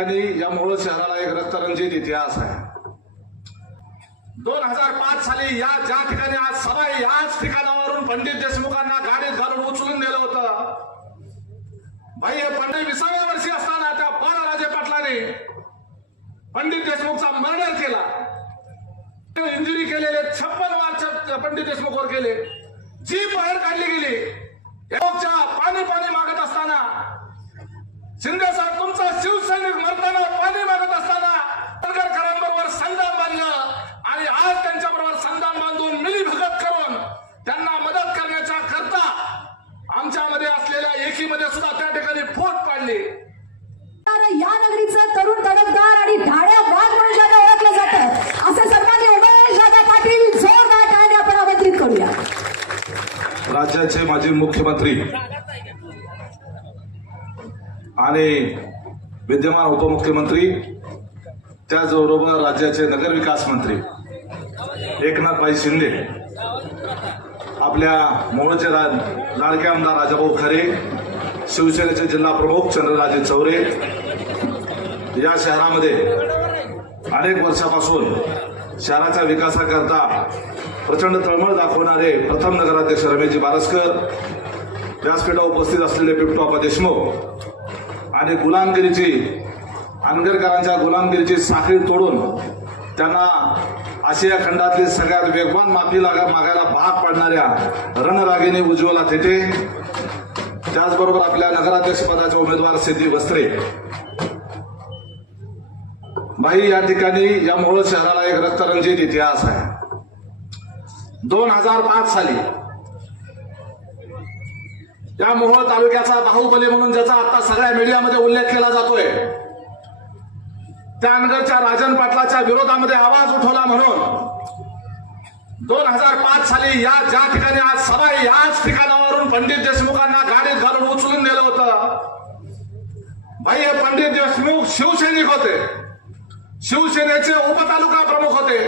ठिकाणी या शहराला एक रक्तरंजित इतिहास आहे. दोन हजार पाच साली या ज्या ठिकाणी आज सभा याच ठिकाणावरून पंडित देशमुखांना गाडीत घालून उचलून नेलं होतं. भाई हे पंडित विसाव्या वर्षी असताना त्या बाळराजे पाटलाने पंडित देशमुखचा मर्डर केला. इंजुरी केलेले छप्पन वार पंडित देशमुखवर केले. जी बाहेर काढली गेली पाणी पाणी मागत असताना शिंदे साहेब तुमचा शिवसैनिक मरताना पाणी मागत असताना आंबेडकरांबरोबर संधान बांधलं आणि आज त्यांच्याबरोबर संधान बांधून मिलीभगत करून त्यांना मदत करण्याच्या करता आमच्यामध्ये असलेल्या एकीमध्ये सुद्धा त्या ठिकाणी फूट पाडली तर या नगरीचं तरुण तडफदार आणि ढाड्या वाघ म्हणून ज्याला ओळखलं जातं असे सन्मान्य उमेश दादा पाटील जोरदार टाळ्या आपण आमंत्रित करूया राज्याचे माजी मुख्यमंत्री आणि विद्यमान उपमुख्यमंत्री त्याचबरोबर राज्याचे नगरविकास मंत्री एकनाथभाई शिंदे आपल्या मूळचे लाडके आमदार राजाभाऊ खरे शिवसेनेचे जिल्हा प्रमुख चंद्रराजे चौरे या शहरामध्ये अनेक वर्षापासून शहराच्या विकासाकरता प्रचंड तळमळ दाखवणारे प्रथम नगराध्यक्ष रमेशजी बारसकर व्यासपीठा उपस्थित असलेले पिपटू देशमुख आणि गुलामगिरीची अनगरकरांच्या गुलामगिरीची साखळी तोडून त्यांना आशिया खंडातली सगळ्यात वेगवान माफी लागा मागायला भाग पाडणाऱ्या रणरागिनी उज्ज्वला थेटे त्याचबरोबर आपल्या नगराध्यक्ष पदाचे उमेदवार सिद्धी वस्त्रे. भाई या ठिकाणी या मोहोळ शहराला एक रक्तरंजित इतिहास आहे. दोन हजार पाच साली. त्या मोहोळ तालुक्याचा बाहुबली म्हणून ज्याचा आता सगळ्या मीडियामध्ये उल्लेख केला जातोय. त्या अनगरच्या राजन पाटलाच्या विरोधामध्ये आवाज उठवला म्हणून दोन हजार पाच साली या ज्या ठिकाणी आज सभा याच ठिकाणावरून पंडित देशमुखांना गाडीत घालून उचलून नेलं होतं. भाई हे पंडित देशमुख शिवसैनिक होते. शिवसेनेचे उपतालुका प्रमुख होते.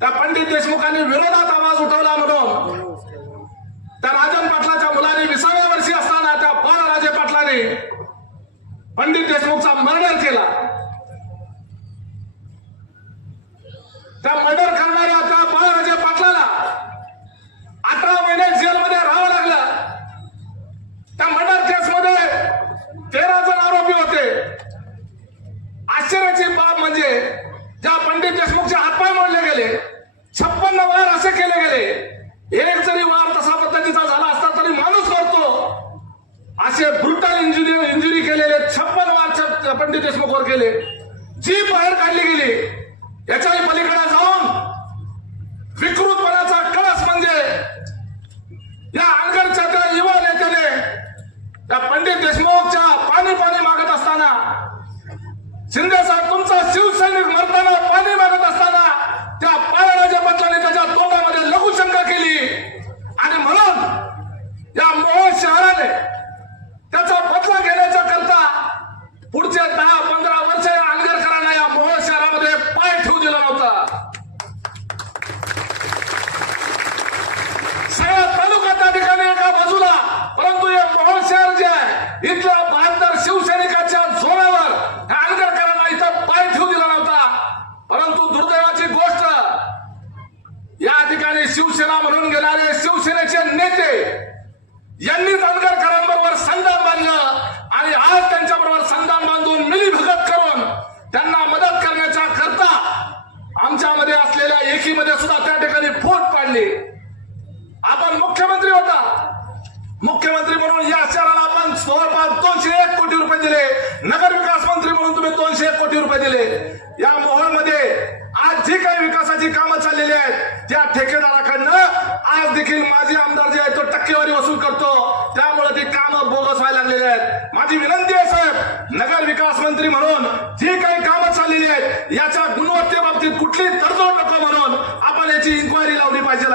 त्या पंडित देशमुखांनी विरोधात आवाज उठवला म्हणून. त्या राजन पाटलाच्या मुलाने विसाव्या वर्षी असताना त्या बाळराजे पाटलाने पंडित देशमुखचा मर्डर केला. त्या मर्डर करणाऱ्या त्या बाळराजे पाटलाला अठरा महिने जेलमध्ये राहावं लागलं त्या मर्डर केसमध्ये तेरा जण आरोपी होते आश्चर्याची बाब म्हणजे ज्या पंडित देशमुखचे हातपाय मोडले गेले छप्पन्न वार असे केले गेले एक जरी वार तसा पद्धतीचा झाला असता तरी माणूस मरतो असे ब्रुटल इंजुरी इंजुरी केलेले छप्पन वार पंडित देशमुखवर केले. जी बाहेर काढली गेली याच्याही पलीकडे जाऊन विकृतपणाचा कळस म्हणजे या अनगरच्या त्या युवा नेत्याने त्या पंडित देशमुखच्या पाणी पाणी मागत असताना शिंदे साहेब तुमचा शिवसैनिक मरताना पाणी मागत असताना त्या पायराजा पाटलाने त्याच्या तोंडामध्ये लघुशंका केली आणि म्हणून या मोहोळ शहराने त्याचा बदला घेण्याच्या करता पुढचे दहा पंधरा वर्ष या अनगरकरांना या मोहोळ शहरामध्ये पाय ठेवू दिला नव्हता सगळा तालुका त्या ठिकाणी एका बाजूला परंतु हे मोहोळ शहर जे आहे इथल्या बहात्तर शिवसैनिकाच्या जोरावर ह्या आंदोलकरांना इथं पाय ठेवू दिला नव्हता. परंतु दुर्दैवाची गोष्ट या ठिकाणी शिवसेना म्हणून गेणारे शिवसेनेचे नेते यांनीच आंदोलकरांबरोबर संधान बांधलं आणि आज त्यांच्याबरोबर संधान बांधून मिलीभगत करून त्यांना मदत करण्याच्या करता आमच्यामध्ये असलेल्या एकीमध्ये सुद्धा त्या ठिकाणी फूट पाडली आपण मुख्यमंत्री होता मुख्यमंत्री म्हणून या शहराला आपण जवळपास दोनशे एक कोटी रुपये दिले नगर विकास मंत्री म्हणून तुम्ही दोनशे एक कोटी रुपये दिले. या मोहोळमध्ये आज जी काही विकासाची कामं चाललेली आहेत त्या ठेकेदाराकडनं आज देखील माझे आमदार जे आहेत तो टक्केवारी वसूल करतो. त्यामुळे ती कामं बोगस व्हायला लागलेली आहेत. माझी विनंती आहे साहेब नगर विकास मंत्री म्हणून जी काही कामं चाललेली आहेत याच्या गुणवत्तेबाबतीत कुठली तडजोड नको म्हणून आपण याची इन्क्वायरी लावली पाहिजे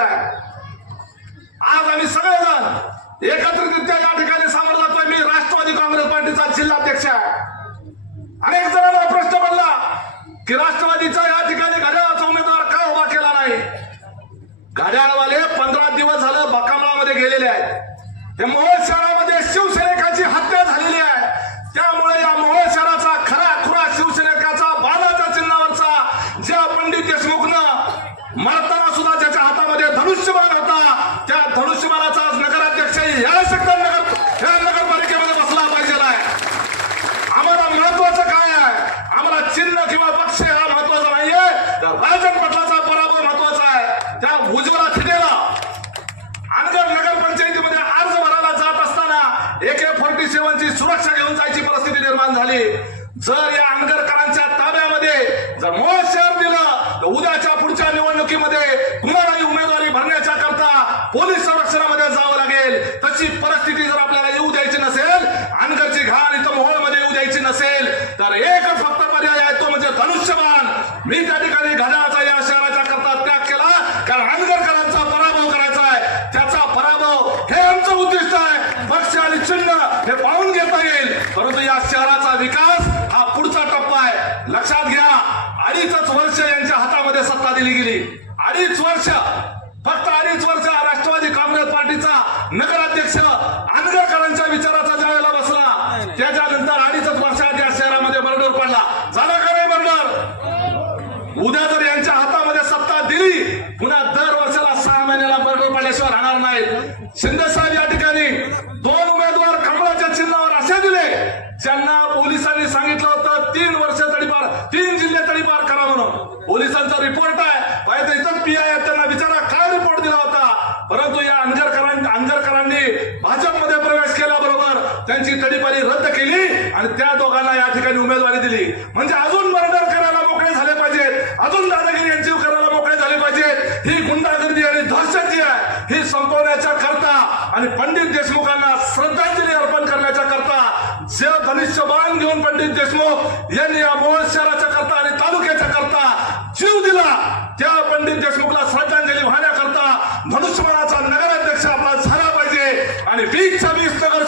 आज आम्ही सगळेजण एकत्रितरित्या या ठिकाणी समोर जातोय. मी राष्ट्रवादी काँग्रेस पार्टीचा जिल्हाध्यक्ष आहे. अनेक जणांना की राष्ट्रवादीचा या ठिकाणी घड्याळाचा उमेदवार का उभा केला नाही? घड्याळवाले पंधरा दिवस झालं बकामळामध्ये गेलेले आहेत. हे मोहोळ शहरामध्ये शिवसैनिकाची सर्वसामान्यांची सुरक्षा घेऊन जायची परिस्थिती निर्माण झाली. जर या अंगर हे पाहून घेता येईल. परंतु या शहराचा विकास हा पुढचा टप्पा आहे. लक्षात घ्या अडीचच वर्ष यांच्या हातामध्ये सत्ता दिली गेली. अडीच वर्ष फक्त अडीच वर्ष राष्ट्रवादी काँग्रेस पार्टीचा नगराध्यक्ष अनगरकरांच्या विचाराचा ज्यावेळेला बसला. त्याच्यानंतर अडीचच वर्षात या शहरामध्ये मर्डर पडला. झाला का नाही मर्डर उद्या जर यांच्या हातामध्ये सत्ता दिली पुन्हा दर वर्षाला सहा महिन्याला मर्डर पडल्याशिवाय राहणार नाही शिंदे साहेब तडीपार तीन जिल्हे तडीपार करा म्हणून. पोलिसांचा रिपोर्ट आहे. पाहिजे इथं पी आय त्यांना विचारा काय रिपोर्ट दिला होता? परंतु या अंजरकरांनी अंजरकरांनी भाजपमध्ये प्रवेश केल्याबरोबर त्यांची तडीपारी रद्द केली आणि त्या दोघांना या ठिकाणी उमेदवारी दिली. म्हणजे अजून मर्डर करायला मोकळे झाले पाहिजेत. अजून दादागिरी यांची करायला मोकळे झाले पाहिजेत. ही गुंडागर्दी आणि दहशत जी आहे. ही संपवण्याच्या करता आणि पंडित देशमुखांना जेव धनिष्य बाण घेऊन पंडित देशमुख यांनी या मोहन शहराच्या करता आणि तालुक्याच्या करता जीव दिला त्या पंडित देशमुखला श्रद्धांजली वाहण्याकरता धनुष्यबाणाचा नगराध्यक्ष आपला झाला पाहिजे. आणि वीसच्या वीस नगर